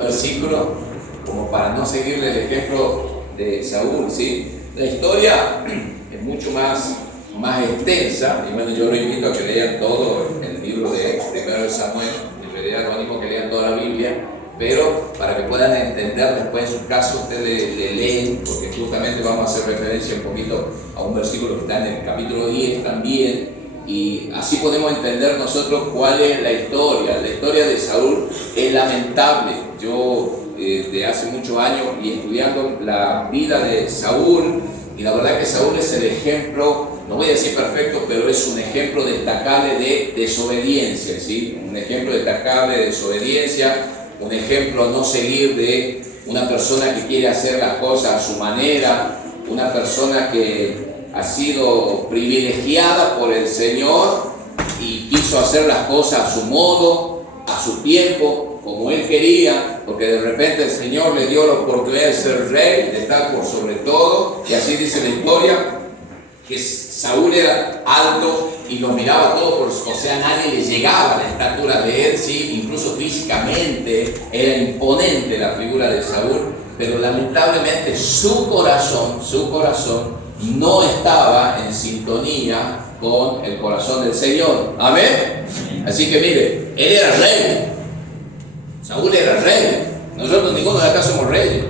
versículo como para no seguirle el ejemplo de Saúl, ¿sí? La historia es mucho más extensa, y bueno, yo lo invito a que lean todo el libro de 1 Samuel, en realidad lo animo a que lean toda la Biblia, pero para que puedan entender después en su caso, ustedes le leen, porque justamente vamos a hacer referencia un poquito a un versículo que está en el capítulo 10 también, y así podemos entender nosotros cuál es la historia. La historia de Saúl es lamentable. Yo desde hace muchos años y estudiando la vida de Saúl, y la verdad que Saúl es el ejemplo, no voy a decir perfecto, pero es un ejemplo destacable de desobediencia, ¿sí? Un ejemplo destacable de desobediencia, un ejemplo a no seguir de una persona que quiere hacer las cosas a su manera, una persona que ha sido privilegiada por el Señor y quiso hacer las cosas a su modo, a su tiempo, como él quería, porque de repente el Señor le dio la oportunidad de ser rey, de estar por sobre todo, y así dice la historia, que Saúl era alto y lo miraba todo, o sea, nadie le llegaba a la estatura de él, sí, incluso físicamente era imponente la figura de Saúl, pero lamentablemente su corazón no estaba en sintonía con el corazón del Señor. Amén. Así que mire, él era rey. Saúl era rey. Nosotros ninguno de acá somos reyes.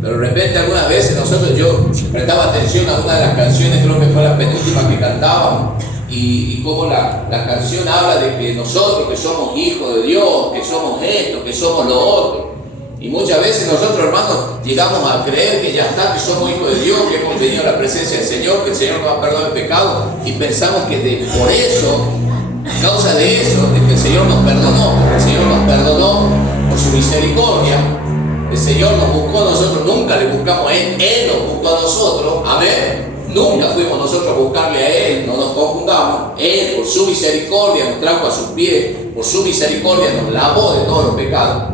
Pero de repente algunas veces yo prestaba atención a una de las canciones, creo que fue la penúltima que cantábamos, y cómo la canción habla de que nosotros que somos hijos de Dios, que somos esto, que somos lo otro. Y muchas veces nosotros, hermanos, llegamos a creer que ya está, que somos hijos de Dios, que hemos venido a la presencia del Señor, que el Señor nos ha perdonado el pecado, y pensamos que por eso, a causa de eso, de que el Señor nos perdonó, porque el Señor nos perdonó por su misericordia, el Señor nos buscó a nosotros, nunca le buscamos a Él nos buscó a nosotros, amén. Nunca fuimos nosotros a buscarle a Él, no nos confundamos. Él, por su misericordia, nos trajo a sus pies, por su misericordia nos lavó de todos los pecados.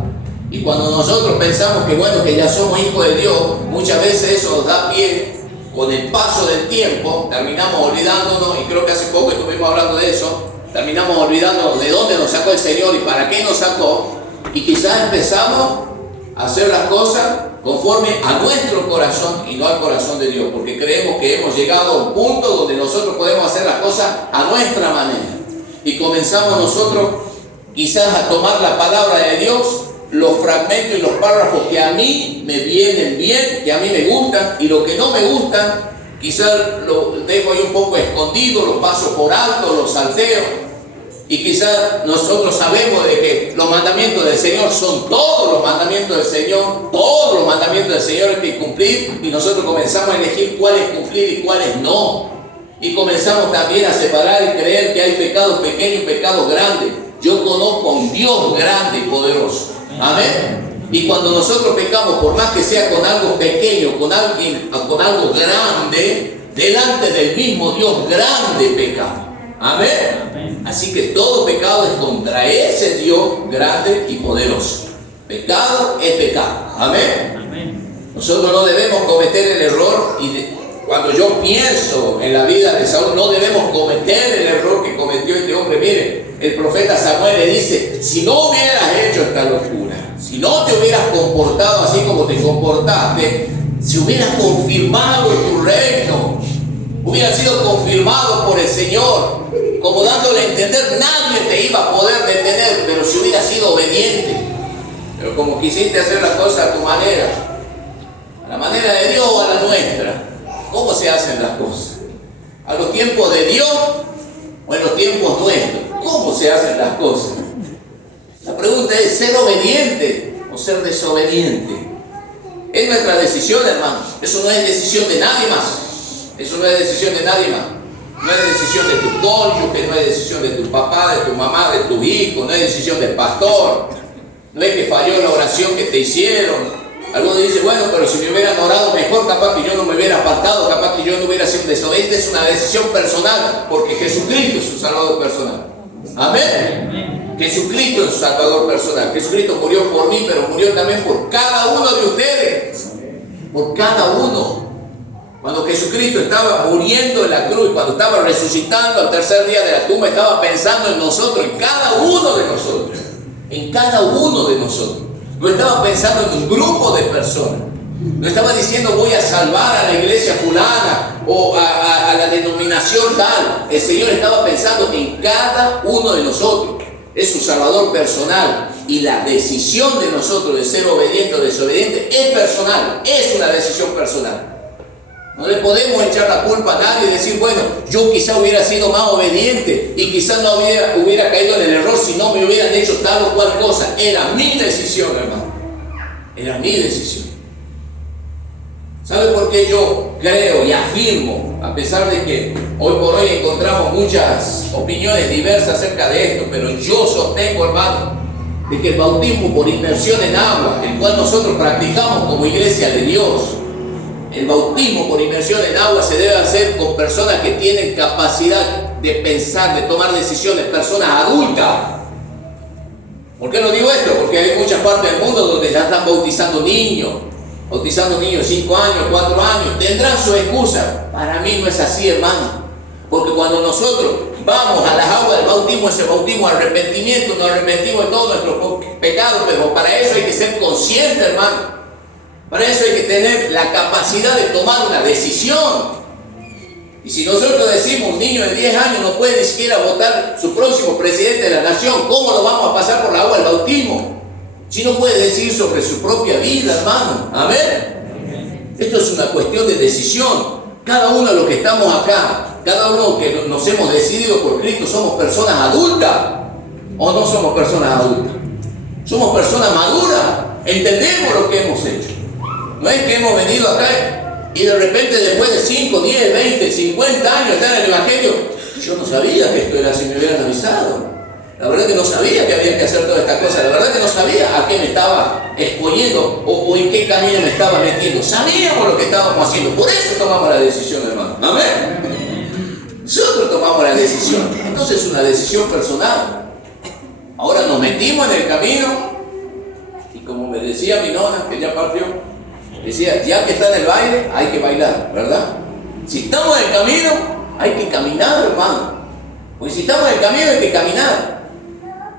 Y cuando nosotros pensamos que bueno, que ya somos hijos de Dios, muchas veces eso nos da pie, con el paso del tiempo, terminamos olvidándonos, y creo que hace poco estuvimos hablando de eso, terminamos olvidándonos de dónde nos sacó el Señor y para qué nos sacó, y quizás empezamos a hacer las cosas conforme a nuestro corazón y no al corazón de Dios, porque creemos que hemos llegado a un punto donde nosotros podemos hacer las cosas a nuestra manera, y comenzamos nosotros quizás a tomar la palabra de Dios, los fragmentos y los párrafos que a mí me vienen bien, que a mí me gustan, y lo que no me gustan, quizás lo dejo ahí un poco escondido, lo paso por alto, lo salteo. Y quizás nosotros sabemos de que los mandamientos del Señor son todos los mandamientos del Señor, todos los mandamientos del Señor hay que cumplir, y nosotros comenzamos a elegir cuáles cumplir y cuáles no. Y comenzamos también a separar y creer que hay pecados pequeños y pecados grandes. Yo conozco a un Dios grande y poderoso. Amén. Y cuando nosotros pecamos, por más que sea con algo pequeño, con algo grande, delante del mismo Dios grande pecamos. Amén. Así que todo pecado es contra ese Dios grande y poderoso. Pecado es pecado. Amén. Nosotros no debemos cometer el error, cuando yo pienso en la vida de Saúl, no debemos cometer el error que cometió este hombre. Mire, el profeta Samuel le dice: si no hubieras hecho esta locura, si no te hubieras comportado así como te comportaste, si hubieras confirmado tu reino, hubiera sido confirmado por el Señor, como dándole a entender, nadie te iba a poder detener, pero si hubieras sido obediente. Pero como quisiste hacer las cosas a tu manera, a la manera de Dios o a la nuestra, ¿cómo se hacen las cosas? ¿A los tiempos de Dios o en los tiempos nuestros? ¿Cómo se hacen las cosas? La pregunta es: ¿ser obediente o ser desobediente? Es nuestra decisión, hermanos. Eso no es decisión de nadie más. Eso no es decisión de nadie más. No es decisión de tu cónyuge, no es decisión de tu papá, de tu mamá, de tu hijo, no es decisión del pastor. No es que falló la oración que te hicieron. Algunos dicen: bueno, pero si me hubieran orado mejor, capaz que yo no me hubiera apartado, capaz que yo no hubiera sido desobediente. Es una decisión personal, porque Jesucristo es su Salvador personal. Amén. Jesucristo es su Salvador personal. Jesucristo murió por mí, pero murió también por cada uno de ustedes. Por cada uno. Cuando Jesucristo estaba muriendo en la cruz, cuando estaba resucitando al tercer día de la tumba, estaba pensando en nosotros, en cada uno de nosotros. En cada uno de nosotros. No estaba pensando en un grupo de personas. No estaba diciendo voy a salvar a la iglesia fulana o a la denominación tal. El Señor estaba pensando en cada uno de nosotros. Es un salvador personal. Y la decisión de nosotros de ser obediente o desobediente es personal. Es una decisión personal. No le podemos echar la culpa a nadie y decir, bueno, yo quizá hubiera sido más obediente y quizá no hubiera caído en el error si no me hubieran hecho tal o cual cosa. Era mi decisión, hermano. Era mi decisión. ¿Sabe por qué yo creo y afirmo, a pesar de que hoy por hoy encontramos muchas opiniones diversas acerca de esto, pero yo sostengo, hermano, de que el bautismo por inmersión en agua, el cual nosotros practicamos como iglesia de Dios, el bautismo por inmersión en agua se debe hacer con personas que tienen capacidad de pensar, de tomar decisiones, personas adultas. ¿Por qué no digo esto? Porque hay muchas partes del mundo donde ya están bautizando niños 5 años, 4 años, tendrán su excusa. Para mí no es así, hermano. Porque cuando nosotros vamos a las aguas del bautismo, ese bautismo arrepentimiento, nos arrepentimos de todos nuestros pecados, pero para eso hay que ser consciente, hermano. Para eso hay que tener la capacidad de tomar una decisión. Y si nosotros decimos un niño de 10 años no puede ni siquiera votar su próximo presidente de la nación, ¿cómo lo vamos a pasar por la agua del bautismo? Si no puede decir sobre su propia vida, hermano. Amén. Esto es una cuestión de decisión. Cada uno de los que estamos acá, cada uno que nos hemos decidido por Cristo, ¿somos personas adultas o no somos personas adultas? Somos personas maduras. Entendemos lo que hemos hecho. No es que hemos venido acá y de repente después de 5, 10, 20, 50 años estar en el Evangelio, yo no sabía que esto era si me hubieran avisado. La verdad que no sabía que había que hacer todas estas cosas. La verdad que no sabía a qué me estaba exponiendo o en qué camino me estaba metiendo. Sabíamos lo que estábamos haciendo. Por eso tomamos la decisión, hermano. Amén. Nosotros tomamos la decisión. Entonces es una decisión personal. Ahora nos metimos en el camino y como me decía mi nona, que ya partió, decía, ya que está en el baile, hay que bailar, ¿verdad? Si estamos en el camino, hay que caminar, hermano. Porque si estamos en el camino, hay que caminar.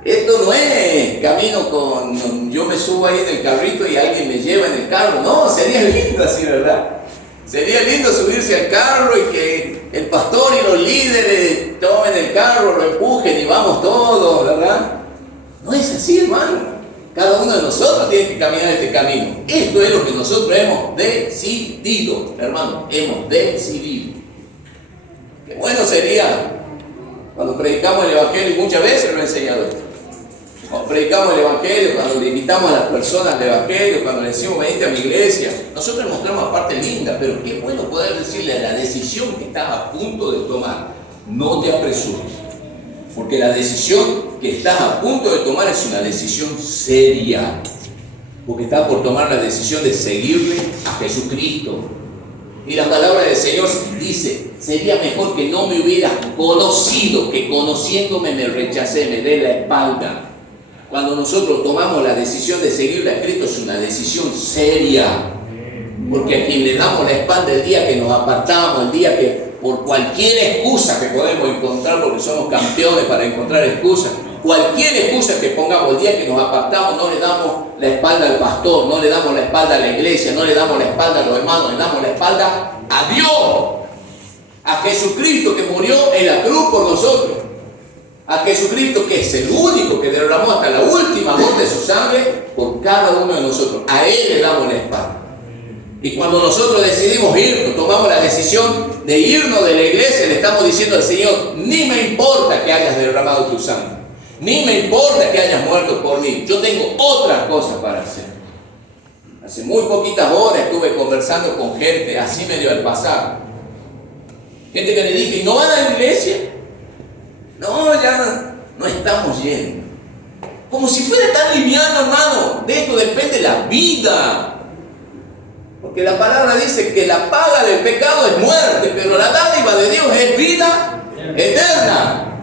Esto no es camino con yo me subo ahí en el carrito y alguien me lleva en el carro. No, sería lindo así, ¿verdad? Sería lindo subirse al carro y que el pastor y los líderes tomen el carro, lo empujen y vamos todos, ¿verdad? No es así, hermano. Cada uno de nosotros tiene que caminar este camino. Esto es lo que nosotros hemos decidido, hermano. Hemos decidido. Qué bueno sería cuando predicamos el Evangelio, y muchas veces lo he enseñado esto. Cuando predicamos el Evangelio, cuando le invitamos a las personas al Evangelio, cuando le decimos venite a mi iglesia, nosotros mostramos parte linda, pero qué bueno poder decirle a la decisión que estás a punto de tomar, no te apresures. Porque la decisión que estás a punto de tomar es una decisión seria. Porque estás por tomar la decisión de seguirle a Jesucristo. Y la palabra del Señor dice, sería mejor que no me hubieras conocido, que conociéndome me rechacé, me dé la espalda. Cuando nosotros tomamos la decisión de seguirle a Cristo es una decisión seria. Porque a quien le damos la espalda el día que nos apartamos, el día que por cualquier excusa que podemos encontrar, porque somos campeones para encontrar excusas, cualquier excusa que pongamos el día que nos apartamos, no le damos la espalda al pastor, no le damos la espalda a la iglesia, no le damos la espalda a los hermanos, le damos la espalda a Dios, a Jesucristo que murió en la cruz por nosotros, a Jesucristo que es el único que derramó hasta la última gota de su sangre por cada uno de nosotros. A Él le damos la espalda. Y cuando nosotros decidimos irnos, tomamos la decisión de irnos de la iglesia, le estamos diciendo al Señor, ni me importa que hayas derramado tu sangre, ni me importa que hayas muerto por mí, yo tengo otras cosas para hacer. Hace muy poquitas horas estuve conversando con gente, así medio al pasar. Gente que le dije, ¿y no van a la iglesia? No, ya no estamos yendo. Como si fuera tan liviano, hermano. De esto depende la vida. Porque la palabra dice que la paga del pecado es muerte, pero la dádiva de Dios es vida eterna.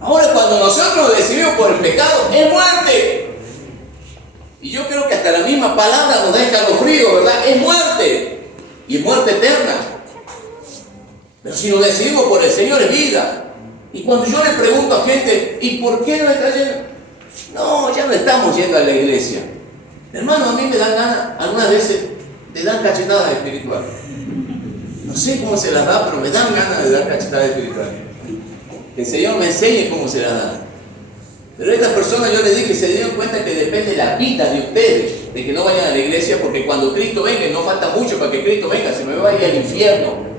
Ahora cuando nosotros decidimos por el pecado, es muerte. Y yo creo que hasta la misma palabra nos deja lo frío, ¿verdad? Es muerte. Y es muerte eterna. Pero si nos decidimos por el Señor, es vida. Y cuando yo le pregunto a gente, ¿y por qué no está yendo? No, ya no estamos yendo a la iglesia. Hermano, a mí me dan ganas, algunas veces, de dar cachetadas espirituales. No sé cómo se las da, pero me dan ganas de dar cachetadas espirituales. Que el Señor me enseñe cómo se las da. Pero a estas personas yo les dije, se dieron cuenta que depende de la vida de ustedes, de que no vayan a la iglesia, porque cuando Cristo venga, y no falta mucho para que Cristo venga, se me va a ir al infierno.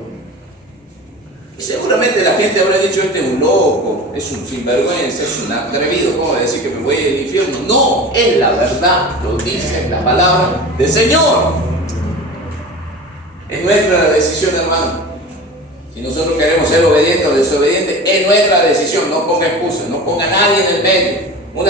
Y seguramente la gente habrá dicho, este es un loco, es un sinvergüenza, es un atrevido, ¿cómo decir que me voy al infierno? No, es la verdad, lo dice la palabra del Señor. Es nuestra decisión, hermano. Si nosotros queremos ser obedientes o desobedientes, es nuestra decisión. No ponga excusas, no ponga a nadie en el medio.